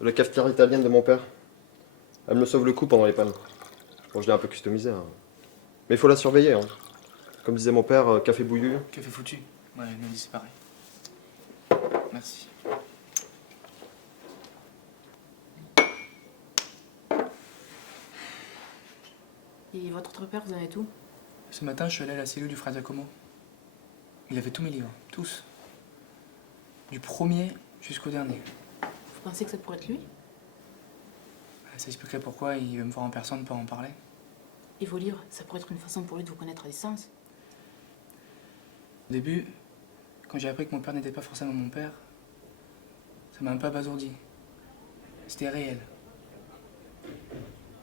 La cafetière italienne de mon père. Elle me sauve le coup pendant les pannes. Bon, je l'ai un peu customisée, hein. Mais il faut la surveiller, hein. Comme disait mon père, café bouillu. Café foutu. Ouais, nous dit c'est pareil. Merci. Et votre autre père, vous en êtes où? Ce matin, je suis allé à la cellule du frère Giacomo. Il avait tous mes livres, tous. Du premier jusqu'au dernier. Vous pensez que ça pourrait être lui? Ça expliquerait pourquoi il veut me voir en personne pour en parler. Et vos livres, ça pourrait être une façon pour lui de vous connaître à distance? Au début, quand j'ai appris que mon père n'était pas forcément mon père, ça m'a un peu abasourdi. C'était réel.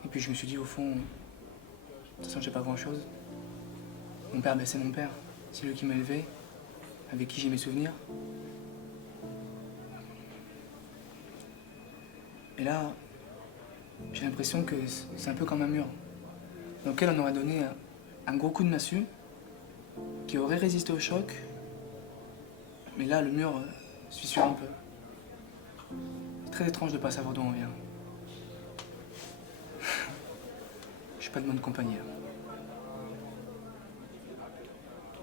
Et puis je me suis dit, au fond, de toute façon, j'ai pas grand-chose. Mon père, ben, c'est mon père. C'est lui qui m'a élevé, avec qui j'ai mes souvenirs. Et là, j'ai l'impression que c'est un peu comme un mur, dans lequel on aurait donné un gros coup de massue, qui aurait résisté au choc, mais là, le mur se fissure un peu. C'est très étrange de pas savoir d'où on vient. Je suis pas de bonne compagnie, là.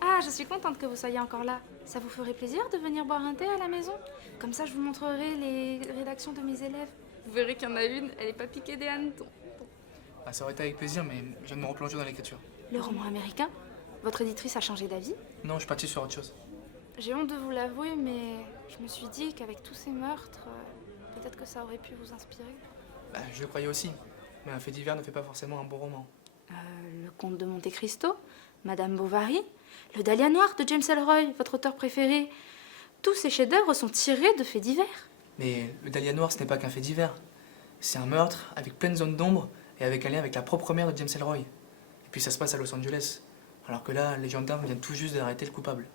Ah, je suis contente que vous soyez encore là. Ça vous ferait plaisir de venir boire un thé à la maison? Comme ça, je vous montrerai les rédactions de mes élèves. Vous verrez qu'il y en a une, elle est pas piquée des hannetons. Ah, ça aurait été avec plaisir, mais je viens de me replonger dans l'écriture. Le roman américain? Votre éditrice a changé d'avis? Non, je suis parti sur autre chose. J'ai honte de vous l'avouer, mais je me suis dit qu'avec tous ces meurtres, peut-être que ça aurait pu vous inspirer. Bah, je le croyais aussi, mais un fait divers ne fait pas forcément un bon roman. Le Comte de Monte Cristo, Madame Bovary, Le Dahlia Noir de James Ellroy, votre auteur préféré. Tous ces chefs-d'œuvre sont tirés de faits divers. Mais le Dahlia Noir, ce n'est pas qu'un fait divers. C'est un meurtre avec plein de zones d'ombre et avec un lien avec la propre mère de James Ellroy. Et puis ça se passe à Los Angeles. Alors que là, les gendarmes viennent tout juste d'arrêter le coupable.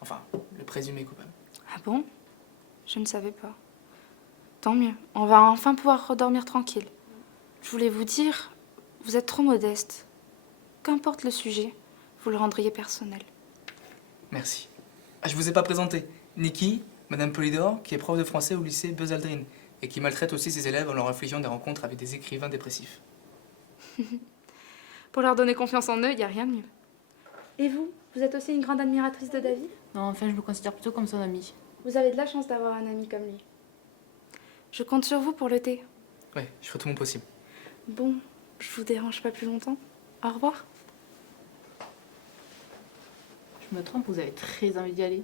Enfin, le présumé coupable. Ah bon? Je ne savais pas. Tant mieux, on va enfin pouvoir redormir tranquille. Je voulais vous dire, vous êtes trop modeste. Qu'importe le sujet, vous le rendriez personnel. Merci. Ah, je vous ai pas présenté. Nikki, Madame Polydor, qui est prof de français au lycée Buzz Aldrin et qui maltraite aussi ses élèves en leur infligeant des rencontres avec des écrivains dépressifs. Pour leur donner confiance en eux, il n'y a rien de mieux. Et vous? Vous êtes aussi une grande admiratrice de David? Non, enfin, je me considère plutôt comme son ami. Vous avez de la chance d'avoir un ami comme lui. Je compte sur vous pour le thé. Ouais, je ferai tout mon possible. Bon, je vous dérange pas plus longtemps. Au revoir. Je me trompe, vous avez très envie d'y aller.